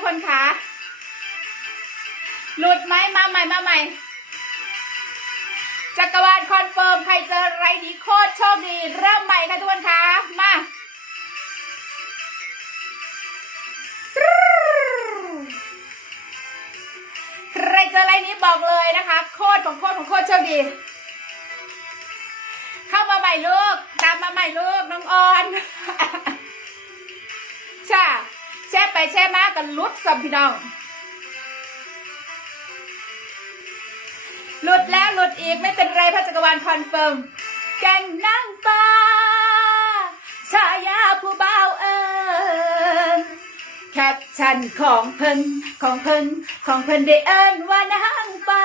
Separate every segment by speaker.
Speaker 1: กคนคะหลุดไหมมาใหม่มาใหม่จักรวาลคอนเฟิร์มใครเจอไรดีโคตรโชคดี เริ่มใหม่ค่ะทุกคนคะมาใครเจอไรนี้บอกเลยนะคะ โคตรของโคตรของโคตรโชคดี เข้ามาใหม่ลูก ตามมาใหม่ลูกน้องออน ใช่ แช่ไปแช่มากันลุดสัมพี่น้องหลุดแล้วหลุดอีกไม่เป็นไรพระจักรวาลคอนเฟิร์มแก่งนั่งฟ้าชายาผู้เบาเอิญแคปชั่นของเพิ่นของเพิ่นของเพิ่นได้เอิญว่านางฟ้า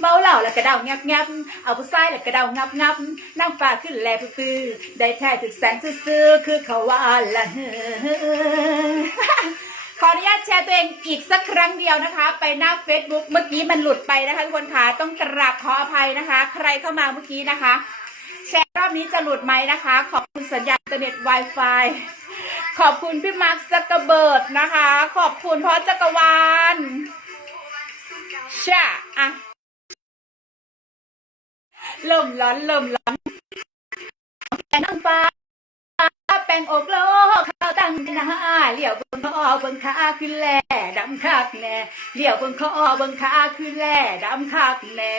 Speaker 1: เมาเหล่าแล้วกระเดางับงับเอาผู้ชายแล้วกระเดางับงับนั่งฟ้าขึ้นแลปื้อได้แท้ถึกแสงซื่อคือเขาว่าละเฮอขออนุญาตแชร์ตัวเองอีกสักครั้งเดียวนะคะ ไปหน้า Facebook เมื่อกี้มันหลุดไปนะคะทุกคนค่ะต้องกราบขออภัยนะคะ ใครเข้ามาเมื่อกี้นะคะ แชร์รอบนี้จะหลุดไหมนะคะ ขอบคุณสัญญาณอินเทอร์เน็ต Wi-Fi ขอบคุณพี่มาร์คซักเกอร์เบิร์ดนะคะ ขอบคุณพ่อจักรวาลใช่อะ เริ่มร้อนเริ่มร้อนแกงน้ำฟ้าแป้งอกโลกข้าวตั้งหน้าเหลี่ยวบนคอเบิ่งขาขึ้นแล่ดำคักแน่เหลี่ยวบนคอเบิ่งขาขึ้นแล่ดำคักแน่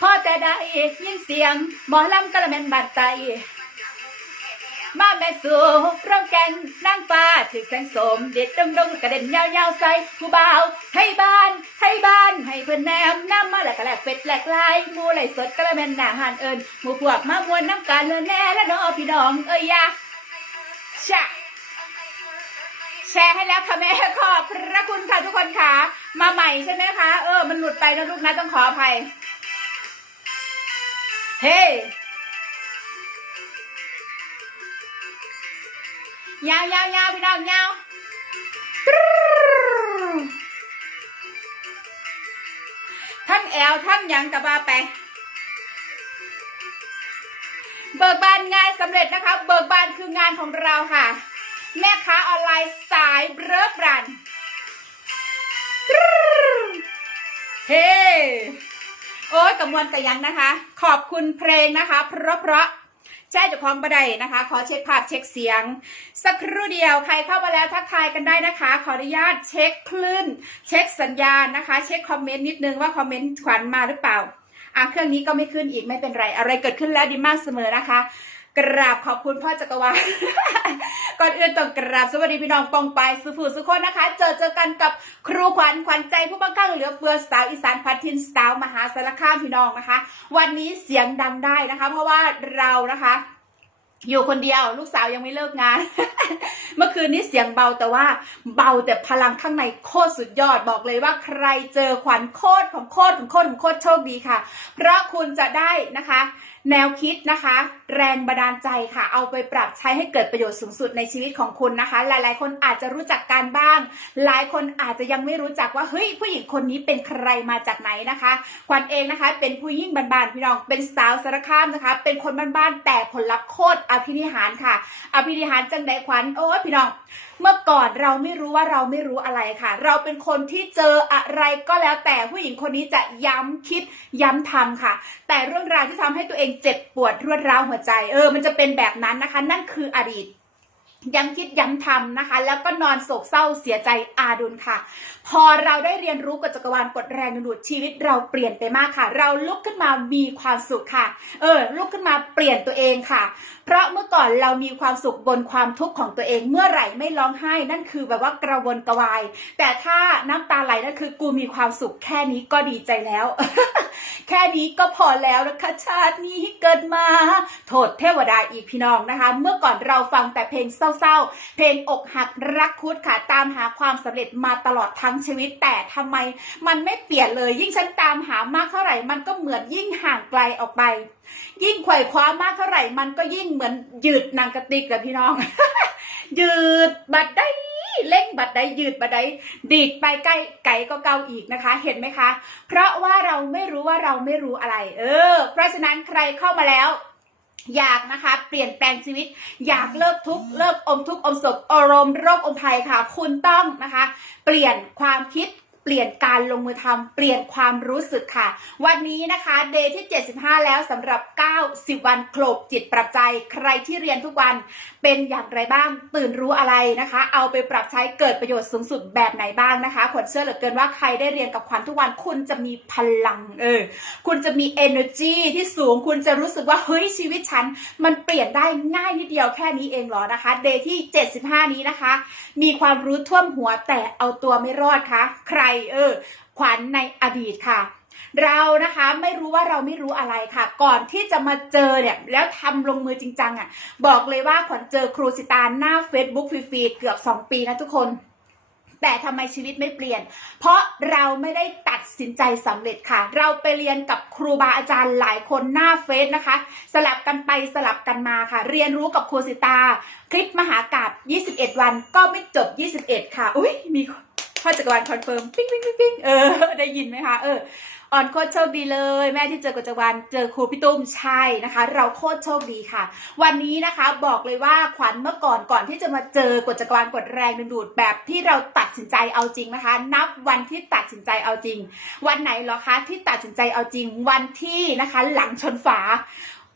Speaker 1: พอแต่ได้ยินเสียงหมอลำกระเม็นบาดไต มาแม่สู่ร้องแกงนางฟ้าถือแสงสม เด็ดดงดงกระเด็นยาวยาวใส่ผู้บ่าว ให้บ้าน ให้บ้าน ให้เพื่อนแนมน้ำมาแหลกแหลกเป็ดแหลกลายมูไหลสดกระเมนหนาหานเอิญหมูพวกมามวนน้ำกันเลยแน่และน้อพี่น้องเอ้ยยะชะแชร์ให้แล้วค่ะแม่ขอบพระคุณค่ะทุกคนค่ะ มาใหม่ใช่ไหมคะ เออ มันหลุดไปนะลูกนะต้องขออภัย เฮ้ ยาวยาวยาวพี่น้องยาวทั้งแอลทั้งยังกับว่าไป เบิกบานงานสำเร็จนะคะ เบิกบานคืองานของเราค่ะ แม่ค้าออนไลน์สายเบรบรันเฮ้โอ้ยกำมวลแต่ยังนะคะ ขอบคุณเพลงนะคะ เพราะเพราะ ใช่เจ้าของบันไดนะคะ ขอเช็คภาพเช็คเสียง สักครู่เดียวใครเข้ามาแล้วทักทายกันได้นะคะ ขออนุญาตเช็คคลื่น เช็คสัญญาณนะคะ เช็คคอมเมนต์นิดนึงว่าคอมเมนต์ขวัญมาหรือเปล่าอะเครื่องนี้ก็ไม่ขึ้นอีกไม่เป็นไร อะไรเกิดขึ้นแล้วดีมากเสมอนะคะ กราบขอบคุณพ่อจักรวาลก่อนอื่นต้องกราบสวัสดีพี่น้องปองไปสุภูสุคนนะคะ เจอเจอกันกับครูขวัญขวัญใจผู้บังคับเหลือเฟือสาวอีสานพัทินสาวมหาสารคามพี่น้องนะคะ วันนี้เสียงดังได้นะคะ เพราะว่าเรานะคะอยู่คนเดียวลูกสาวยังไม่เลิกงาน เมื่อคืนนี้เสียงเบาแต่ว่าเบาแต่พลังข้างในโคตรสุดยอดบอกเลยว่าใครเจอขวัญโคตรของโคตรของโคตรของโคตรโชคดีค่ะ เพราะคุณจะได้นะคะ แนวคิดนะคะ แรงบันดาลใจค่ะ เอาไปปรับใช้ให้เกิดประโยชน์สูงสุดในชีวิตของคุณนะคะ หลายๆ คนอาจจะรู้จักการบ้าง หลายคนอาจจะยังไม่รู้จักว่าเฮ้ยผู้หญิงคนนี้เป็นใครมาจากไหนนะคะขวัญเองนะคะ เป็นผู้หญิงบ้านๆพี่น้องเป็นสาวสารคามนะคะ เป็นคนบ้านๆแต่ผลลัพธ์โคตรอภินิหารค่ะ อภินิหารจังใดขวัญโอ้ยพี่น้อง เมื่อก่อนเราไม่รู้ว่าเราไม่รู้อะไรค่ะ เราเป็นคนที่เจออะไรก็แล้วแต่ผู้หญิงคนนี้จะย้ำคิดย้ำทำค่ะ แต่เรื่องราวที่ทำให้ตัวเองเจ็บปวดรวดร้าวหัวใจเออ มันจะเป็นแบบนั้นนะคะ นั่นคืออดีตย้ำคิดย้ำทำนะคะ แล้วก็นอนโศกเศร้าเสียใจอาดุลค่ะ พอเราได้เรียนรู้กฎจักรวาลกฎแรงดึงดูดชีวิตเราเปลี่ยนไปมากค่ะ เราลุกขึ้นมามีความสุขค่ะ เออลุกขึ้นมาเปลี่ยนตัวเองค่ะ เพราะเมื่อก่อนเรามีความสุขบนความทุกข์ของตัวเองเมื่อไหร่ไม่ร้องไห้ นั่นคือแบบว่ากระวนกระวาย แต่ถ้าน้ำตาไหลนั่นคือกูมีความสุขแค่นี้ก็ดีใจแล้ว แค่นี้ก็พอแล้วนะคะชาตินี้เกิดมา โทษเทวดาอีกพี่น้องนะคะ เมื่อก่อนเราฟังแต่เพลงเศร้าๆ เพลงอกหักรักคุดค่ะตามหาความสำเร็จมาตลอดทั้งชีวิตแต่ทำไม มันไม่เปลี่ยนเลยยิ่งฉันตามหามากเท่าไหร่มันก็เหมือนยิ่งห่างไกลออกไป ยิ่งไขว่คว้ามากเท่าไหร่มันก็ยิ่งเหมือนยืดนางกระติกกับพี่น้อง ยืดบัดได้เล่งบัดได้ยืดบัดได้ดีดไปใกล้ไก่ก็เกาอีกนะคะ เห็นไหมคะ เพราะว่าเราไม่รู้ว่าเราไม่รู้อะไร เออ เพราะฉะนั้นใครเข้ามาแล้ว อยากนะคะ เปลี่ยนแปลงชีวิต อยากเลิกทุกข์เลิกอมทุกข์อมโศกอารมณ์โรคอมภัยค่ะ คุณต้องนะคะ เปลี่ยนความคิด เปลี่ยนการลงมือทำเปลี่ยนความรู้สึกค่ะ วันนี้นะคะเดย์ที่ 75 แล้วสำหรับ 90 วันโคลบจิตปรับใจ ใครที่เรียนทุกวันเป็นอย่างไรบ้างตื่นรู้อะไรนะคะ เอาไปปรับใช้เกิดประโยชน์สูงสุดแบบไหนบ้างนะคะขวัญเชื่อเหลือเกินว่าใครได้เรียนกับขวัญทุกวันคุณจะมีพลังเออคุณจะมี energy ที่สูงคุณจะรู้สึกว่าเฮ้ยชีวิตฉัน มันเปลี่ยนได้ง่ายนิดเดียวแค่นี้เองหรอนะคะเดย์ที่ 75 นี้นะคะ มีความรู้ท่วมหัวแต่เอาตัวไม่รอดค่ะ ใครเออ ขวัญในอดีตค่ะ เรานะคะไม่รู้ว่าเราไม่รู้อะไรค่ะ ก่อนที่จะมาเจอเนี่ยแล้วทำลงมือจริงจังอะ บอกเลยว่าขวัญเจอครูสิตาหน้า Facebook ฟรีๆเกือบ 2 ปีนะทุกคนแต่ทำไมชีวิตไม่เปลี่ยน เพราะเราไม่ได้ตัดสินใจสำเร็จค่ะ เราไปเรียนกับครูบาอาจารย์หลายคนหน้าเฟซนะคะ สลับกันไปสลับกันมาค่ะ เรียนรู้กับครูสิตา คลิปมหากาบ21 วันก็ไม่จบ 21 ค่ะ อุ้ยมี พ่อจักรวาลคอนเฟิร์มปิ้งปิ้งปิ้งปิ้งเออ ได้ยินไหมคะ เอออ่อนโคตรโชคดีเลย แม่ที่เจอกฎจักรวาลเจอครูพี่ตุ้มใช่นะคะ เราโคตรโชคดีค่ะ วันนี้นะคะบอกเลยว่าขวัญเมื่อก่อนก่อนที่จะมาเจอกฎจักรวาลกดแรงดึงดูดแบบที่เราตัดสินใจเอาจริงนะคะ นับวันที่ตัดสินใจเอาจริง วันไหนเหรอคะที่ตัดสินใจเอาจริงวันที่นะคะ หลังชนฝา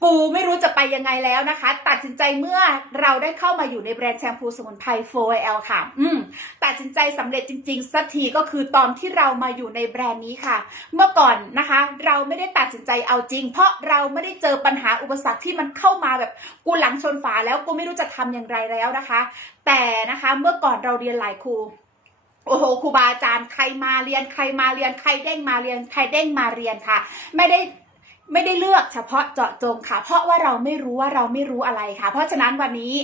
Speaker 1: กูไม่รู้จะไปยังไงแล้วนะคะ ตัดสินใจเมื่อเราได้เข้ามาอยู่ในแบรนด์แชมพูสมุนไพร 4L ค่ะ อืมตัดสินใจสำเร็จจริง ๆ สักทีก็คือตอนที่เรามาอยู่ในแบรนด์นี้ค่ะ เมื่อก่อนนะคะ เราไม่ได้ตัดสินใจเอาจริง เพราะเราไม่ได้เจอปัญหาอุปสรรคที่มันเข้ามาแบบกูหลังชนฝาแล้วกูไม่รู้จะทำอย่างไรแล้วนะคะ แต่นะคะเมื่อก่อนเราเรียนหลายครูโอ้โหครูบาอาจารย์ใครมาเรียนใครมาเรียนใครเด้งมาเรียนใครเด้งมาเรียนค่ะ ไม่ได้ ไม่ได้เลือกเฉพาะเจาะจงค่ะ เพราะว่าเราไม่รู้ว่าเราไม่รู้อะไรค่ะ เพราะฉะนั้นวันนี้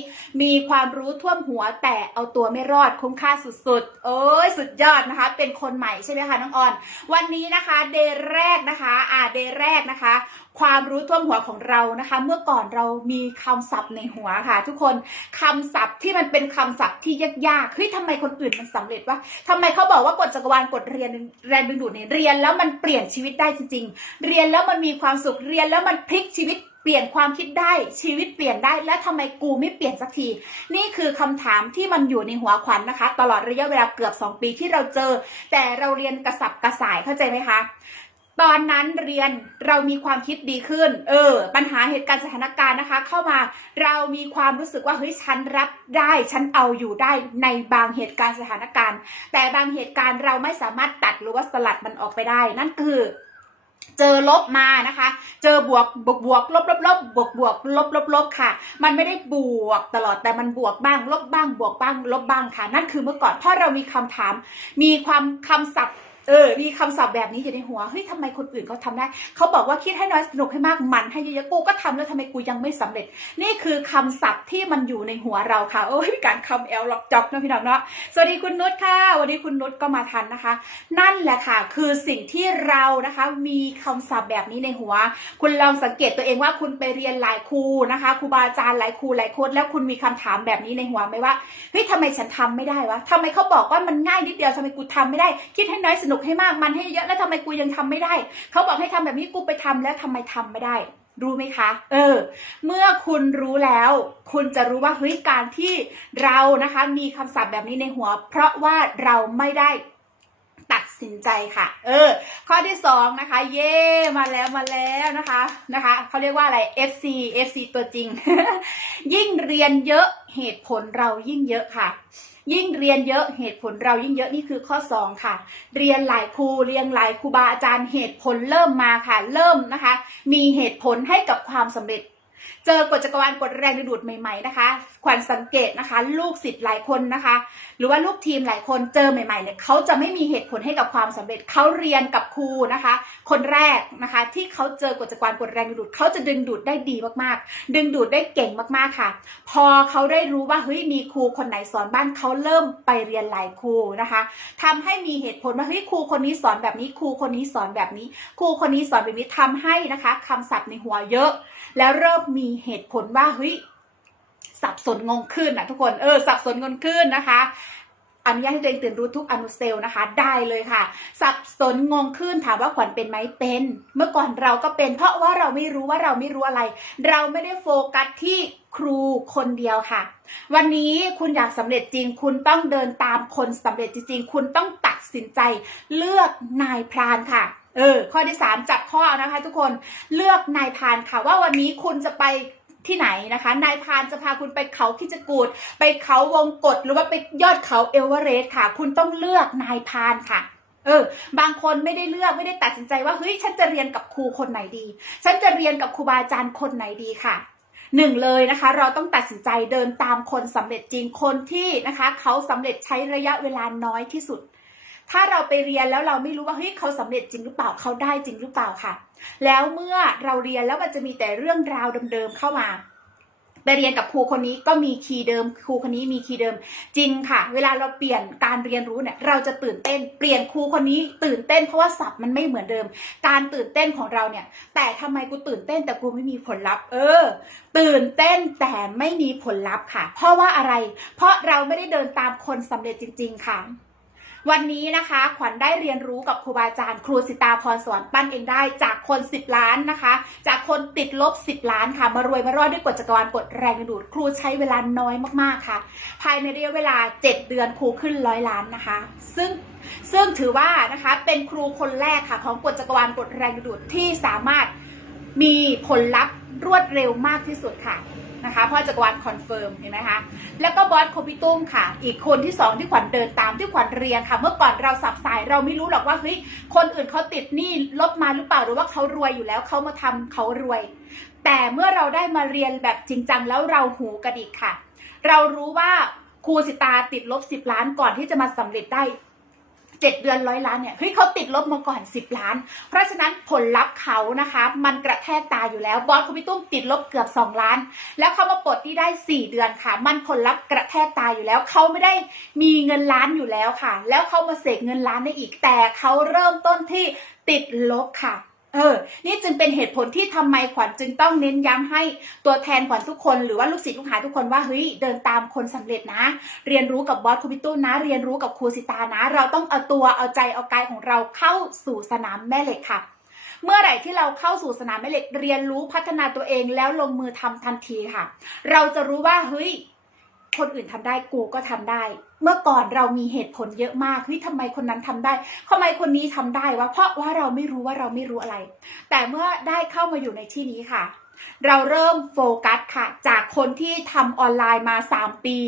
Speaker 1: มีความรู้ท่วมหัวแต่เอาตัวไม่รอดคุ้มค่าสุดๆ เอ้ยสุดยอดนะคะ เป็นคนใหม่ใช่ไหมคะน้องออน วันนี้นะคะเดย์แรกนะคะ อ่าเดย์แรกนะคะ ความรู้ท่วมหัวของเรานะคะ เมื่อก่อนเรามีคำศัพท์ในหัวค่ะ ทุกคนคำศัพท์ที่มันเป็นคำศัพท์ที่ยากๆเฮ้ยทำไมคนอื่นมันสำเร็จวะทำไมเขาบอกว่ากฎจักรวาลกฎเรียนแรงดึงดูดเนี่ยเรียนแล้วมันเปลี่ยนชีวิตได้จริงๆ เรียนแล้วมันมีความสุขเรียนแล้วมันพลิกชีวิตเปลี่ยนความคิดได้ชีวิตเปลี่ยนได้ แล้วทำไมกูไม่เปลี่ยนสักที นี่คือคำถามที่มันอยู่ในหัวขวัญนะคะ ตลอดระยะเวลาเกือบ 2 ปีที่เราเจอ แต่เราเรียนกระสับกระส่ายเข้าใจไหมคะ ตอนนั้นเรียนเรามีความคิดดีขึ้น เออ ปัญหาเหตุการณ์สถานการณ์นะคะ เข้ามาเรามีความรู้สึกว่าเฮ้ยฉันรับได้ฉันเอาอยู่ได้ในบางเหตุการณ์สถานการณ์ แต่บางเหตุการณ์เราไม่สามารถตัดหรือว่าสลัดมันออกไปได้ นั่นคือเจอลบมานะคะ เจอบวกบวกบวกลบลบลบบวกบวกลบลบลบค่ะ มันไม่ได้บวกตลอดแต่มันบวกบ้าง ลบบ้าง บวกบ้าง ลบบ้างค่ะ นั่นคือเมื่อก่อนเพราะเรามีคำถาม มีความคำศัพท์ เออ มีคำศัพท์แบบนี้อยู่ในหัว เฮ้ยทำไมคนอื่นเขาทำได้ เขาบอกว่าคิดให้น้อยสนุกให้มากมันให้เยอะๆ กูก็ทำแล้วทำไมกูยังไม่สำเร็จ นี่คือคำศัพท์ที่มันอยู่ในหัวเราค่ะ โอ้ยการคำแอลล็อกจ็อกนะพี่น้องเนาะ สวัสดีคุณนุชค่ะ วันนี้คุณนุชก็มาทันนะคะ นั่นแหละค่ะ คือสิ่งที่เรานะคะ มีคำศัพท์แบบนี้ในหัว คุณลองสังเกตตัวเองว่าคุณไปเรียนหลายครูนะคะ ครูบาอาจารย์หลายครูหลายโค้ดแล้วคุณมีคำถามแบบนี้ในหัวไหมว่า เฮ้ยทำไมฉันทำไม่ได้วะทำไมเขาบอกว่ามันง่ายนิดเดียวทำไมกูทำไม่ได้ คิดให้น้อยสนุกให้มากมันให้เยอะแล้วทำไมกูยังทำไม่ได้ เขาบอกให้ทำแบบนี้กูไปทำแล้วทำไมทำไม่ได้ รู้ไหมคะ เออ เมื่อคุณรู้แล้ว คุณจะรู้ว่าเฮ้ยการที่เรานะคะ มีคำศัพท์แบบนี้ในหัว เพราะว่าเราไม่ได้ตัดสินใจค่ะ เออ ข้อที่สองนะคะ เย่มาแล้วมาแล้วนะคะนะคะเขาเรียกว่าอะไร FC FC ตัวจริง ยิ่งเรียนเยอะเหตุผลเรายิ่งเยอะค่ะ ยิ่งเรียนเยอะเหตุผลเรายิ่งเยอะนี่คือข้อ 2 ค่ะ เรียนหลายครูเรียนหลายครูบาอาจารย์เหตุผลเริ่มมาค่ะ เริ่มนะคะ มีเหตุผลให้กับความสำเร็จ เจอกฎจักรวาลกฎแรงดึงดูดใหม่ ๆนะคะ ขวัญสังเกตนะคะ ลูกศิษย์หลายคนนะคะ หรือว่าลูกทีมหลายคนเจอใหม่ๆเนี่ยเขาจะไม่มีเหตุผลให้กับความสำเร็จเขาเรียนกับครูนะคะ คนแรกนะคะ ที่เขาเจอกฎจักรวาลกฎแรงดึงดูดเขาจะดึงดูดได้ดีมากๆ ดึงดูดได้เก่งมากๆค่ะ พอเขาได้รู้ว่าเฮ้ยมีครูคนไหนสอนบ้างเขาเริ่มไปเรียนหลายครูนะคะทำให้มีเหตุผลว่าเฮ้ยครูคนนี้สอนแบบนี้ครูคนนี้สอนแบบนี้ ครูคนนี้สอนแบบนี้ทำให้นะคะคำศัพท์ในหัวเยอะ แล้วเริ่มมีเหตุผลว่าเฮ้ยสับสนงงขึ้นนะทุกคนเออสับสนงงขึ้นนะคะ อนุญาตให้ตัวเองตื่นรู้ทุกอนุเซลล์นะคะ ได้เลยค่ะ สับสนงงขึ้นถามว่าขวัญเป็นไหมเป็น เมื่อก่อนเราก็เป็น เพราะว่าเราไม่รู้ว่าเราไม่รู้อะไร เราไม่ได้โฟกัสที่ครูคนเดียวค่ะ วันนี้คุณอยากสำเร็จจริง คุณต้องเดินตามคนสำเร็จจริง คุณต้องตัดสินใจ เลือกนายพรานค่ะเออข้อที่สามจับข้อนะคะทุกคนเลือกนายพรานค่ะว่าวันนี้คุณจะไป ที่ไหนนะคะ นายพานจะพาคุณไปเขาคิจกูดไปเขาวงกฏหรือว่าไปยอดเขาเอเวอเรสต์ค่ะ คุณต้องเลือกนายพานค่ะเออบางคนไม่ได้เลือกไม่ได้ตัดสินใจว่าเฮ้ยฉันจะเรียนกับครูคนไหนดี ฉันจะเรียนกับครูบาอาจารย์คนไหนดีค่ะหนึ่งเลยนะคะ เราต้องตัดสินใจเดินตามคนสำเร็จจริงคนที่นะคะ เขาสำเร็จใช้ระยะเวลาน้อยที่สุด ถ้าเราไปเรียนแล้วเราไม่รู้ว่าเฮ้ยเขาสำเร็จจริงหรือเปล่าเขาได้จริงหรือเปล่าค่ะ แล้วเมื่อเราเรียนแล้วมันจะมีแต่เรื่องราวเดิมๆเข้ามาไปเรียนกับครูคนนี้ก็มีคีย์เดิม ครูคนนี้มีคีย์เดิม จริงค่ะ เวลาเราเปลี่ยนการเรียนรู้เนี่ย เราจะตื่นเต้น เปลี่ยนครูคนนี้ตื่นเต้นเพราะว่าศัพท์มันไม่เหมือนเดิม การตื่นเต้นของเราเนี่ย แต่ทำไมกูตื่นเต้นแต่กูไม่มีผลลัพธ์ เออ ตื่นเต้นแต่ไม่มีผลลัพธ์ค่ะ เพราะว่าอะไร เพราะเราไม่ได้เดินตามคนสำเร็จจริง ๆ ค่ะ วันนี้นะคะขวัญได้เรียนรู้กับครูบาอาจารย์ ครูสิตาพรสอนปั้นเองได้จากคน 10 ล้านนะคะ จากคนติดลบ 10 ล้านค่ะ มารวยมารอดด้วยกฎจักรวาลกฎแรงดูด ครูใช้เวลาน้อยมากๆค่ะ ภายในระยะเวลา 7 เดือนครูขึ้นร้อยล้านนะคะ ซึ่งซึ่งถือว่านะคะเป็นครูคนแรกค่ะของกฎจักรวาลกฎแรงดูดที่สามารถมีผลลัพธ์รวดเร็วมากที่สุดค่ะ นะคะพราะจักรวาลคอนเฟิร์มเห็นไหมคะแล้วก็บอสโคพิตุ้มค่ะ อีกคนที่สองที่ขวัญเดินตามที่ขวัญเรียนค่ะ เมื่อก่อนเราสับสายเราไม่รู้หรอกว่าเฮ้ยคนอื่นเขาติดหนี้ลบมาหรือเปล่าหรือว่าเขารวยอยู่แล้วเขามาทำเขารวย แต่เมื่อเราได้มาเรียนแบบจริงจังแล้วเราหูกระดิกค่ะ เรารู้ว่าครูสิตาติดลบสิบล้านก่อนที่จะมาสำเร็จได้ เจ็ดเดือนร้อยล้านเนี่ยเฮ้ยเขาติดลบมาก่อนสิบล้าน เพราะฉะนั้นผลลัพธ์เขานะคะ มันกระแทกตาอยู่แล้วบอสคุณพี่ตุ้มติดลบเกือบสองล้าน แล้วเขามาปลดที่ได้สี่เดือนค่ะ มันผลลัพธ์กระแทกตาอยู่แล้วเขาไม่ได้มีเงินล้านอยู่แล้วค่ะ แล้วเขามาเสกเงินล้านได้อีกแต่เขาเริ่มต้นที่ติดลบค่ะ เออ นี่จึงเป็นเหตุผลที่ทำไมขวัญจึงต้องเน้นย้ำให้ตัวแทนขวัญทุกคน หรือว่าลูกศิษย์ลูกหาทุกคนว่าเฮ้ยเดินตามคนสำเร็จนะ เรียนรู้กับบอสคูปิตุ้นะ เรียนรู้กับครูสิตานะ เราต้องเอาตัวเอาใจเอากายของเราเข้าสู่สนามแม่เหล็กค่ะเมื่อไหร่ที่เราเข้าสู่สนามแม่เหล็กเรียนรู้พัฒนาตัวเองแล้วลงมือทำทันทีค่ะ เราจะรู้ว่าเฮ้ย คนอื่นทำได้กูก็ทำได้ เมื่อก่อนเรามีเหตุผลเยอะมากเฮ้ยทำไมคนนั้นทำได้ทำไมคนนี้ทำได้วะเพราะว่าเราไม่รู้ว่าเราไม่รู้อะไร แต่เมื่อได้เข้ามาอยู่ในที่นี้ค่ะ เราเริ่มโฟกัสค่ะ จากคนที่ทำออนไลน์มา 3 ปี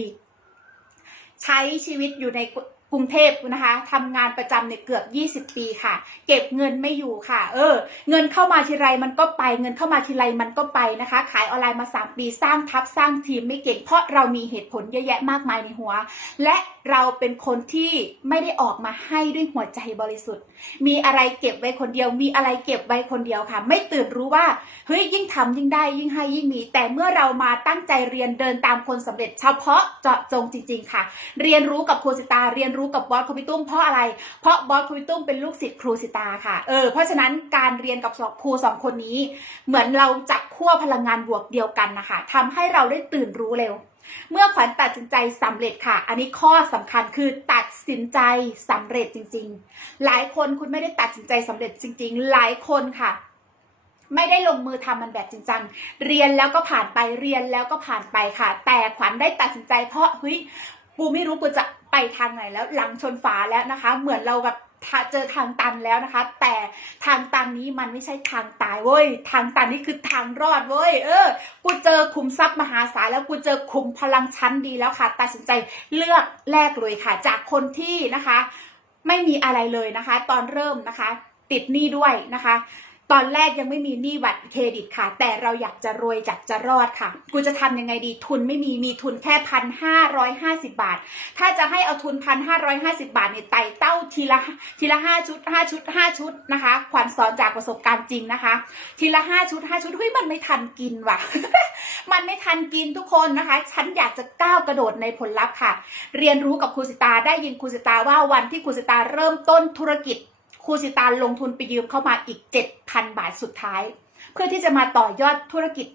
Speaker 1: ใช้ชีวิตอยู่ใน กรุงเทพนะคะทำงานประจำเนี่ยเกือบ 20 ปีค่ะ เก็บเงินไม่อยู่ค่ะ เออ เงินเข้ามาทีไรมันก็ไป เงินเข้ามาทีไรมันก็ไปนะคะ ขายออนไลน์มา 3 ปีสร้างทัพสร้างทีมไม่เก่งเพราะเรามีเหตุผลเยอะแยะมากมายในหัว และเราเป็นคนที่ไม่ได้ออกมาให้ด้วยหัวใจบริสุทธิ์ มีอะไรเก็บไว้คนเดียว มีอะไรเก็บไว้คนเดียวค่ะ ไม่ตื่นรู้ว่าเฮ้ยยิ่งทำยิ่งได้ยิ่งให้ยิ่งมี แต่เมื่อเรามาตั้งใจเรียนเดินตามคนสำเร็จ เฉพาะเจาะจงจริง ๆ ค่ะ เรียนรู้กับโคสิตาเรียนรู้กับบอสครูพิตุ้มเพราะอะไร เพราะบอสครูพิตุ้มเป็นลูกศิษย์ครูสิตาค่ะ เออ เพราะฉะนั้นการเรียนกับครูสองคนนี้ เหมือนเราจับขั้วพลังงานบวกเดียวกันนะคะทำให้เราได้ตื่นรู้เร็ว เมื่อขวัญตัดสินใจสำเร็จค่ะ อันนี้ข้อสำคัญคือตัดสินใจสำเร็จจริง ๆ หลายคนคุณไม่ได้ตัดสินใจสำเร็จจริง ๆ หลายคนค่ะไม่ได้ลงมือทำมันแบบจริงจัง เรียนแล้วก็ผ่านไป เรียนแล้วก็ผ่านไปค่ะ แต่ขวัญได้ตัดสินใจเพราะเฮ้ย กูไม่รู้กูจะ ไปทางไหนแล้วหลังชนฝาแล้วนะคะ เหมือนเราแบบเจอทางตันแล้วนะคะ แต่ทางตันนี้มันไม่ใช่ทางตายเว้ย ทางตันนี่คือทางรอดเว้ย เออ กูเจอขุมทรัพย์มหาศาลแล้วกูเจอขุมพลังชั้นดีแล้วค่ะ ตัดสินใจเลือกแลกเลยค่ะ จากคนที่นะคะ ไม่มีอะไรเลยนะคะ ตอนเริ่มนะคะ ติดหนี้ด้วยนะคะ ตอนแรกยังไม่มีหนี้บัตรเครดิตค่ะ แต่เราอยากจะรวยอยากจะรอดค่ะ กูจะทำยังไงดีทุนไม่มีมีทุนแค่พันห้าร้อยห้าสิบาท ถ้าจะให้เอาทุนพันห้าร้อยห้าสิบาทเนี่ยไต่เต้าทีละทีละห้าชุดห้าชุดห้าชุดนะคะขวัญสอนจากประสบการณ์จริงนะคะ ทีละห้าชุดห้าชุดเฮ้ยมันไม่ทันกินว่ะ มันไม่ทันกินทุกคนนะคะ ฉันอยากจะก้าวกระโดดในผลลัพธ์ค่ะ เรียนรู้กับครูสิตาได้ยินครูสิตาว่าวันที่ครูสิตาเริ่มต้นธุรกิจ ครูสิตาลงทุนไปยืมเข้ามาอีก 7,000 บาทสุดท้าย เพื่อที่จะมาต่อยอดธุรกิจ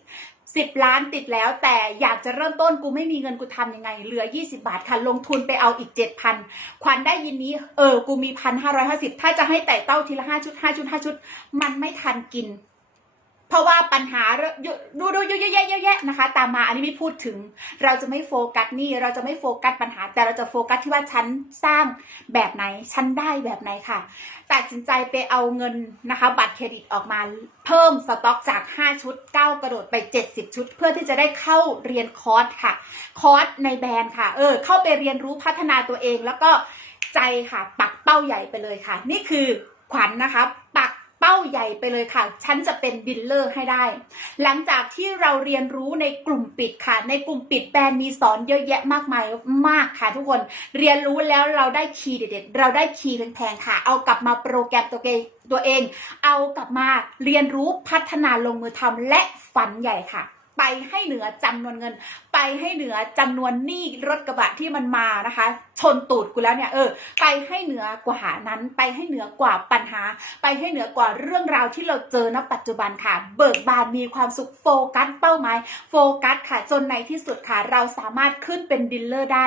Speaker 1: สิบล้านติดแล้ว แต่อยากจะเริ่มต้นกูไม่มีเงินกูทำยังไง เหลือ 20 บาทค่ะ ลงทุนไปเอาอีก 7,000 ควันได้ยินนี้เออกูมีพันห้าร้อยห้าสิบถ้าจะให้แต่เต้าทีละห้าชุดห้าชุดห้าชุด มันไม่ทันกิน เพราะว่าปัญหาดูดูเยอะแยะเยอะแยะนะคะ ตามมาอันนี้ไม่พูดถึง เราจะไม่โฟกัสนี่ เราจะไม่โฟกัสปัญหา แต่เราจะโฟกัสที่ว่าฉันสร้างแบบไหน ฉันได้แบบไหนค่ะ ตัดสินใจไปเอาเงินนะคะ บัตรเครดิตออกมาเพิ่มสต็อกจาก 5 ชุด 9 กระโดดไป 70 ชุด เพื่อที่จะได้เข้าเรียนคอร์สค่ะ คอร์สในแบรนด์ค่ะ เออ เข้าไปเรียนรู้พัฒนาตัวเองแล้วก็ใจค่ะ ปักเป้าใหญ่ไปเลยค่ะ นี่คือขวัญนะคะปัก เป้าใหญ่ไปเลยค่ะ ฉันจะเป็นบิลเลอร์ให้ได้ หลังจากที่เราเรียนรู้ในกลุ่มปิดค่ะ ในกลุ่มปิดแบรนด์มีสอนเยอะแยะมากมายมากค่ะ ทุกคน เรียนรู้แล้วเราได้คีย์เด็ดๆ เราได้คีย์แพงๆค่ะ เอากลับมาโปรแกรมตัวเองตัวเอง เอากลับมาเรียนรู้พัฒนาลงมือทำและฝันใหญ่ค่ะ ไปให้เหนือจำนวนเงิน ไปให้เหนือจำนวนหนี้รถกระบะที่มันมานะคะ ชนตูดกูแล้วเนี่ยเออไปให้เหนือกว่านั้น ไปให้เหนือกว่าปัญหา ไปให้เหนือกว่าเรื่องราวที่เราเจอณปัจจุบันค่ะ เบิกบานมีความสุขโฟกัสเป้าหมายโฟกัสค่ะจนในที่สุดค่ะเราสามารถขึ้นเป็นดิลเลอร์ได้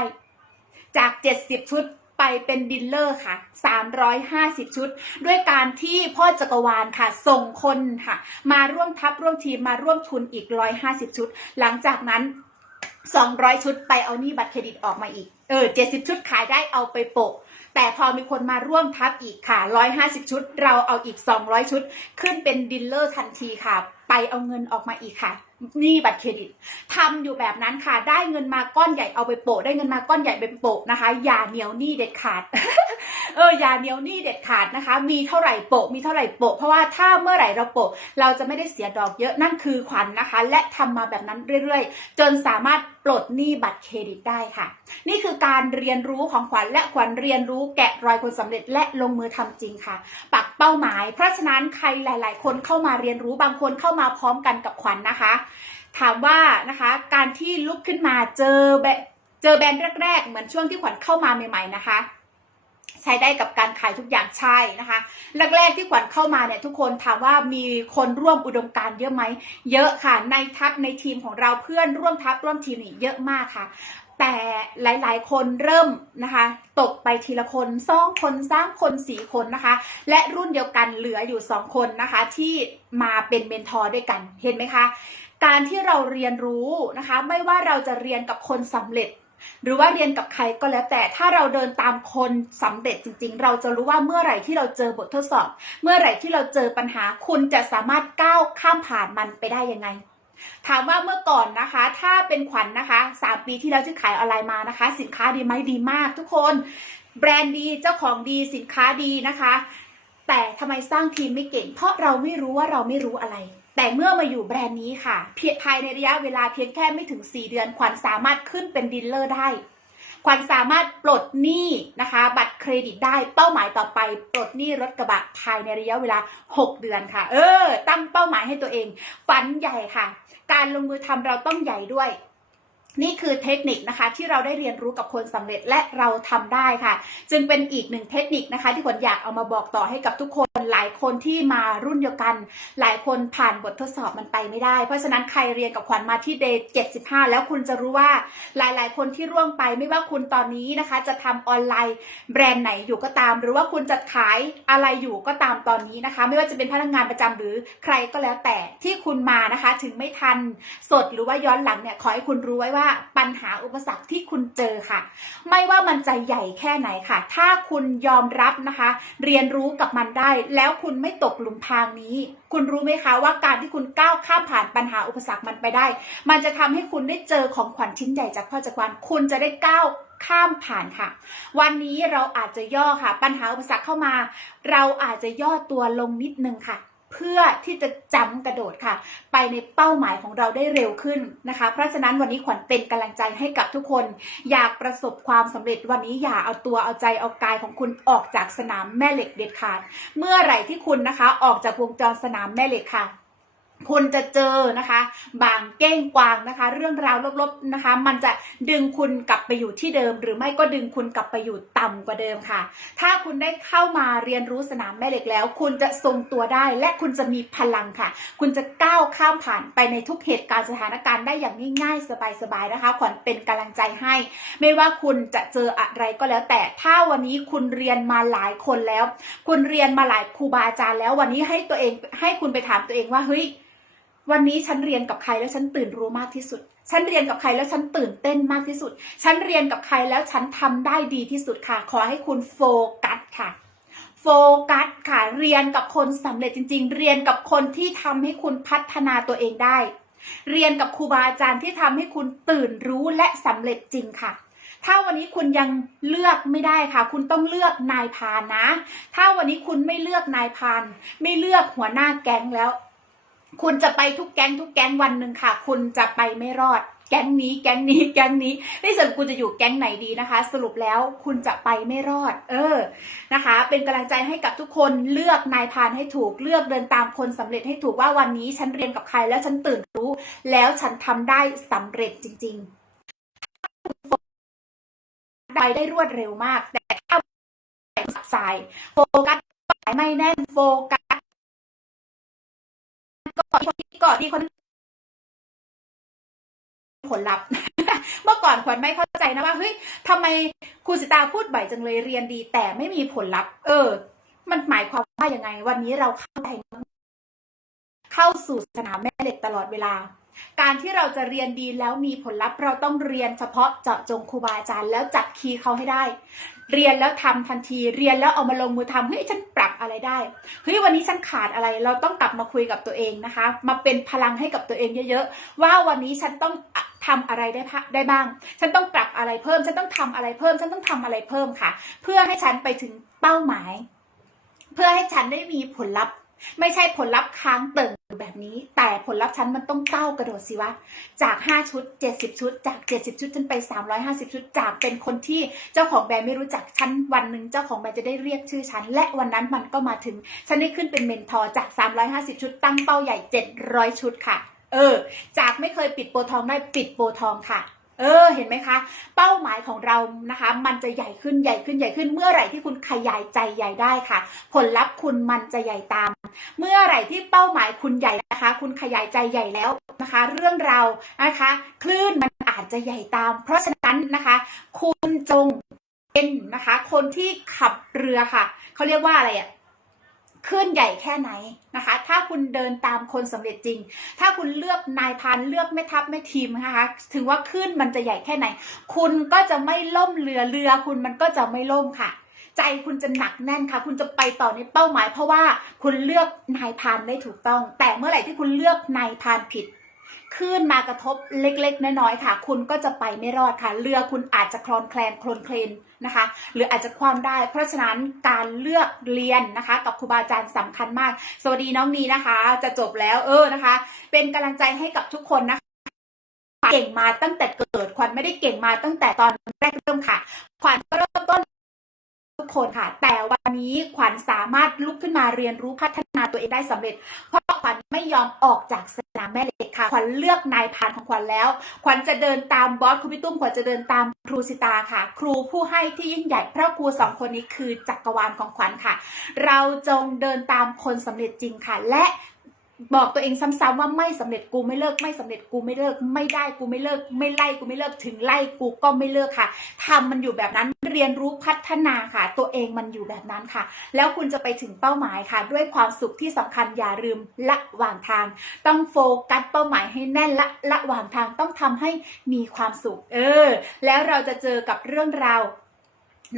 Speaker 1: จาก 70 ชุด ไปเป็นดิลเลอร์ค่ะ 350 ชุด ด้วยการที่พ่อจักรวาลค่ะ ส่งคนค่ะ มาร่วมทัพร่วมทีมมาร่วมทุนอีก 150 ชุด หลังจากนั้น 200 ชุดไปเอาหนี้บัตรเครดิตออกมาอีก เออ 70 ชุดขายได้เอาไปโปะแต่พอมีคนมาร่วมทัพอีกค่ะ 150 ชุด เราเอาอีก 200 ชุด ขึ้นเป็นดิลเลอร์ทันทีค่ะ ไปเอาเงินออกมาอีกค่ะ หนี่บัตรเครดิตทำอยู่แบบนั้นค่ะ ได้เงินมาก้อนใหญ่เอาไปโปะได้เงินมาก้อนใหญ่ไปโปะนะคะ อย่าเหนียวหนี้เด็ดขาด เอออย่าเหนียวหนี้เด็ดขาดนะคะ มีเท่าไหร่โปะมีเท่าไหร่โปะเพราะว่าถ้าเมื่อไหร่เราโปะเราจะไม่ได้เสียดอกเยอะนั่นคือขวัญนะคะ และทำมาแบบนั้นเรื่อยๆ จนสามารถปลดหนี้บัตรเครดิตได้ค่ะ นี่คือการเรียนรู้ของขวัญและขวัญเรียนรู้แกะรอยคนสำเร็จและลงมือทำจริงค่ะปัก เป้าหมาย เพราะฉะนั้นใครหลาย ๆ คนเข้ามาเรียนรู้บางคนเข้ามาพร้อมกันกับขวัญนะคะ ถามว่านะคะการที่ลุกขึ้นมาเจอแบเจอแบรนด์แรก ๆ เหมือนช่วงที่ขวัญเข้ามาใหม่ ๆ นะคะใช้ได้กับการขายทุกอย่างใช่นะคะแรกๆที่ขวัญเข้ามาเนี่ยทุกคนถามว่ามีคนร่วมอุดมการณ์เยอะไหมเยอะค่ะในทัพในทีมของเราเพื่อนร่วมทัพร่วมทีมนี่เยอะมากค่ะ แต่หลายๆ คนเริ่มนะคะ ตกไปทีละคนสองคนสร้ามคนสี่คนนะคะ และรุ่นเดียวกันเหลืออยู่สองคนนะคะ ที่มาเป็นเมนทอร์ด้วยกันเห็นไหมคะ การที่เราเรียนรู้นะคะ ไม่ว่าเราจะเรียนกับคนสำเร็จหรือว่าเรียนกับใครก็แล้วแต่ถ้าเราเดินตามคนสำเร็จจริง ๆ เราจะรู้ว่าเมื่อไหร่ที่เราเจอบททดสอบ เมื่อไหร่ที่เราเจอปัญหาคุณจะสามารถก้าวข้ามผ่านมันไปได้ยังไง ถามว่าเมื่อก่อนนะคะ ถ้าเป็นขวัญนนะคะสามปีที่แล้วที่ขายออนไลน์มานะคะ สินค้าดีไหมดีมากทุกคน แบรนด์ดีเจ้าของดีสินค้าดีนะคะ แต่ทำไมสร้างทีมไม่เก่ง เพราะเราไม่รู้ว่าเราไม่รู้อะไร แต่เมื่อมาอยู่แบรนด์นี้ค่ะ เพียงภายในระยะเวลาเพียงแค่ไม่ถึง 4 เดือนขวัญสามารถขึ้นเป็นดีลเลอร์ได้ ขวัญสามารถปลดหนี้นะคะ บัตรเครดิตได้เป้าหมายต่อไป ปลดหนี้รถกระบะภายในระยะเวลา 6 เดือนค่ะ เออ ตั้งเป้าหมายให้ตัวเอง ฝันใหญ่ค่ะ การลงมือทำเราต้องใหญ่ด้วย นี่คือเทคนิคนะคะที่เราได้เรียนรู้กับคนสำเร็จและเราทำได้ค่ะ จึงเป็นอีกหนึ่งเทคนิคนะคะ ที่ขวัญอยากเอามาบอกต่อให้กับทุกคนหลายคนที่มารุ่นเดียวกัน หลายคนผ่านบททดสอบมันไปไม่ได้ เพราะฉะนั้นใครเรียนกับขวัญมาที่เดย์75 แล้วคุณจะรู้ว่าหลาย ๆ คนที่ร่วงไปไม่ว่าคุณตอนนี้นะคะ จะทำออนไลน์แบรนด์ไหนอยู่ก็ตาม หรือว่าคุณจะขายอะไรอยู่ก็ตามตอนนี้นะคะ ไม่ว่าจะเป็นพนักงานประจำหรือใครก็แล้วแต่ที่คุณมานะคะ ถึงไม่ทันสดหรือว่าย้อนหลังเนี่ยขอให้คุณรู้ไว้ว่าปัญหาอุปสรรคที่คุณเจอค่ะ ไม่ว่ามันจะใหญ่แค่ไหนค่ะ ถ้าคุณยอมรับนะคะ เรียนรู้กับมันได้ แล้วคุณไม่ตกหลุมพรางนี้ คุณรู้ไหมคะว่าการที่คุณก้าวข้ามผ่านปัญหาอุปสรรคมันไปได้ มันจะทำให้คุณได้เจอของขวัญชิ้นใหญ่จากพ่อจักรวาลคุณจะได้ก้าวข้ามผ่านค่ะ วันนี้เราอาจจะย่อค่ะ ปัญหาอุปสรรคเข้ามา เราอาจจะย่อตัวลงนิดนึงค่ะ เพื่อที่จะจำกระโดดค่ะ ไปในเป้าหมายของเราได้เร็วขึ้นนะคะ เพราะฉะนั้นวันนี้ขวัญเป็นกำลังใจให้กับทุกคน อยากประสบความสำเร็จวันนี้อย่าเอาตัวเอาใจเอากายของคุณออกจากสนามแม่เหล็กเด็ดขาด เมื่อไหร่ที่คุณนะคะ ออกจากวงจรสนามแม่เหล็กค่ะ คุณจะเจอนะคะ บางเก้งกวางนะคะ เรื่องราวลบๆนะคะ มันจะดึงคุณกลับไปอยู่ที่เดิม หรือไม่ก็ดึงคุณกลับไปอยู่ต่ำกว่าเดิมค่ะ ถ้าคุณได้เข้ามาเรียนรู้สนามแม่เหล็กแล้ว คุณจะทรงตัวได้ และคุณจะมีพลังค่ะ คุณจะก้าวข้ามผ่านไปในทุกเหตุการณ์สถานการณ์ได้อย่างง่ายๆ สบายๆนะคะขวัญเป็นกำลังใจให้ ไม่ว่าคุณจะเจออะไรก็แล้ว แต่ถ้าวันนี้คุณเรียนมาหลายคนแล้ว คุณเรียนมาหลายครูบาอาจารย์แล้ววันนี้ให้ตัวเองให้คุณไปถามตัวเองว่าเฮ้ย วันนี้ฉันเรียนกับใครแล้วฉันตื่นรู้มากที่สุด ฉันเรียนกับใครแล้วฉันตื่นเต้นมากที่สุด ฉันเรียนกับใครแล้วฉันทำได้ดีที่สุดค่ะ ขอให้คุณโฟกัสค่ะ โฟกัสค่ะ เรียนกับคนสำเร็จจริง ๆ เรียนกับคนที่ทำให้คุณพัฒนาตัวเองได้ เรียนกับครูบาอาจารย์ที่ทำให้คุณตื่นรู้และสำเร็จจริงค่ะถ้าวันนี้คุณยังเลือกไม่ได้ค่ะ คุณต้องเลือกนายพานนะ ถ้าวันนี้คุณไม่เลือกนายพาน ไม่เลือกหัวหน้าแก๊งแล้ว คุณจะไปทุกแก๊งทุกแก๊งวันหนึ่งค่ะ คุณจะไปไม่รอด แก๊งนี้ แก๊งนี้ แก๊งนี้นี่สรุปคุณจะอยู่แก๊งไหนดีนะคะ สรุปแล้วคุณจะไปไม่รอด เออนะคะ เป็นกำลังใจให้กับทุกคนเลือกนายพานให้ถูกเลือกเดินตามคนสำเร็จให้ถูกว่าวันนี้ฉันเรียนกับใครแล้วฉันตื่นรู้ แล้วฉันทำได้สำเร็จจริงๆไปได้รวดเร็วมาก แต่ถ้าสับสายโฟกัสไม่แน่นโฟกัส ก่อนที่คนที่ก่อนที่คนผลลัพธ์เมื่อก่อนขวัญไม่เข้าใจนะว่าเฮ้ยทำไมครูสิตาพูดบ่อยจังเลยเรียนดี แต่ไม่มีผลลัพธ์ เออ มันหมายความว่ายังไง วันนี้เราเข้าใจเข้าสู่สนามแม่เหล็กตลอดเวลา การที่เราจะเรียนดีแล้วมีผลลัพธ์ เราต้องเรียนเฉพาะเจาะจงครูบาอาจารย์แล้วจับคีย์เขาให้ได้ เรียนแล้วทำทันที เรียนแล้วเอามาลงมือทำเฮ้ยฉันปรับอะไรได้เฮ้ยวันนี้ฉันขาดอะไร เราต้องกลับมาคุยกับตัวเองนะคะ มาเป็นพลังให้กับตัวเองเยอะๆ ว่าวันนี้ฉันต้องทำอะไรได้ได้บ้าง ฉันต้องปรับอะไรเพิ่ม ฉันต้องทำอะไรเพิ่ม ฉันต้องทำอะไรเพิ่มค่ะ เพื่อให้ฉันไปถึงเป้าหมาย เพื่อให้ฉันได้มีผลลัพธ์ ไม่ใช่ผลลัพธ์ค้างเติ่งแบบนี้ แต่ผลลัพธ์ฉันมันต้องก้าวกระโดดสิวะ จาก 5 ชุด 70 ชุด จาก 70 ชุดฉันไป 350 ชุด จากเป็นคนที่เจ้าของแบรนด์ไม่รู้จักฉันวันหนึ่งเจ้าของแบรนด์จะได้เรียกชื่อฉัน และวันนั้นมันก็มาถึง ฉันได้ขึ้นเป็นเมนทอร์จาก 350 ชุด ตั้งเป้าใหญ่ 700 ชุดค่ะ เออ จากไม่เคยปิดโปรทองได้ปิดโปรทองค่ะ เออเห็นไหมคะ เป้าหมายของเรานะคะ มันจะใหญ่ขึ้นใหญ่ขึ้นใหญ่ขึ้น เมื่อไหร่ที่คุณขยายใจใหญ่ได้ค่ะ ผลลัพธ์คุณมันจะใหญ่ตาม เมื่อไหร่ที่เป้าหมายคุณใหญ่นะคะ คุณขยายใจใหญ่แล้วนะคะ เรื่องเรานะคะ คลื่นมันอาจจะใหญ่ตาม เพราะฉะนั้นนะคะ คุณจงเป็นนะคะ คนที่ขับเรือค่ะเขาเรียกว่าอะไรอะ ขึ้นใหญ่แค่ไหนนะคะ ถ้าคุณเดินตามคนสำเร็จจริง ถ้าคุณเลือกนายพันเลือกแม่ทัพแม่ทีมนะคะ ถึงว่าขึ้นมันจะใหญ่แค่ไหน คุณก็จะไม่ล่มเรือเรือ คุณมันก็จะไม่ล่มค่ะ ใจคุณจะหนักแน่นค่ะ คุณจะไปต่อในเป้าหมาย เพราะว่าคุณเลือกนายพันได้ถูกต้อง แต่เมื่อไหร่ที่คุณเลือกนายพันผิด คลื่นมากระทบเล็กๆ น้อยๆค่ะ คุณก็จะไปไม่รอดค่ะ เรือคุณอาจจะคลอนแคลนโคลนเคลนนะคะ หรืออาจจะคว่ำได้ เพราะฉะนั้นการเลือกเรียนนะคะ กับครูบาอาจารย์สำคัญมาก สวัสดีน้องนีนะคะ จะจบแล้วเออนะคะ เป็นกำลังใจให้กับทุกคนนะคะเก่งมาตั้งแต่เกิดขวัญไม่ได้เก่งมาตั้งแต่ตอนแรกเริ่มค่ะขวัญก็เริ่มต้นทุกคนค่ะ แต่วันนี้ขวัญสามารถลุกขึ้นมาเรียนรู้พัฒนาตัวเองได้สำเร็จ เพราะขวัญไม่ยอมออกจากามแม่เหล็กค่ะ ขวัญเลือกนายพานของขวัญแล้ว ขวัญจะเดินตามบอสคุณพี่ตุ้มขวัญจะเดินตามครูสิตาค่ะ ครูผู้ให้ที่ยิ่งใหญ่เพราะครูสองคนนี้คือจักรวาลของขวัญค่ะ เราจงเดินตามคนสำเร็จจริงค่ะ และ บอกตัวเองซ้ำๆว่าไม่สำเร็จกูไม่เลิกไม่สำเร็จกูไม่เลิก ไม่ได้กูไม่เลิก ไม่ไล่กูไม่เลิกถึงไล่กูก็ไม่เลิกค่ะทำมันอยู่แบบนั้นเรียนรู้พัฒนาค่ะ ตัวเองมันอยู่แบบนั้นค่ะ แล้วคุณจะไปถึงเป้าหมายค่ะ ด้วยความสุขที่สำคัญอย่าลืมละหว่างทาง ต้องโฟกัสเป้าหมายให้แน่นละละหว่างทางต้องทำให้มีความสุข เออ แล้วเราจะเจอกับเรื่องราว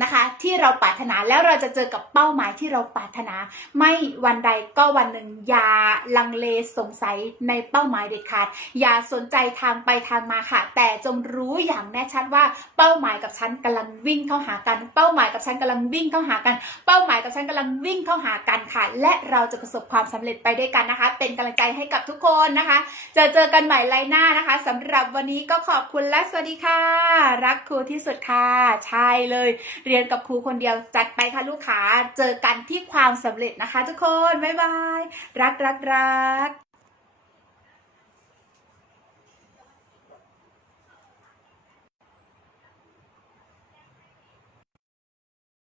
Speaker 1: นะคะที่เราปรารถนาแล้วเราจะเจอกับเป้าหมายที่เราปรารถนา ไม่วันใดก็วันหนึ่งอย่าลังเลสงสัยในเป้าหมายเด็ดขาดอย่าสนใจทางไปทางมาค่ะ แต่จงรู้อย่างแน่ชัดว่าเป้าหมายกับฉันกำลังวิ่งเข้าหากัน เป้าหมายกับฉันกำลังวิ่งเข้าหากัน เป้าหมายกับฉันกำลังวิ่งเข้าหากันค่ะ และเราจะประสบความสำเร็จไปด้วยกันนะคะ เป็นกำลังใจให้กับทุกคนนะคะจะเจอกันใหม่ไลน์หน้านะคะสำหรับวันนี้ก็ขอบคุณและสวัสดีค่ะ รักครูที่สุดค่ะใช่เลยเรียนกับครูคนเดียวจัดไปค่ะลูกค้า เจอกันที่ความสำเร็จนะคะ ทุกคน บ๊ายบาย รักรักรัก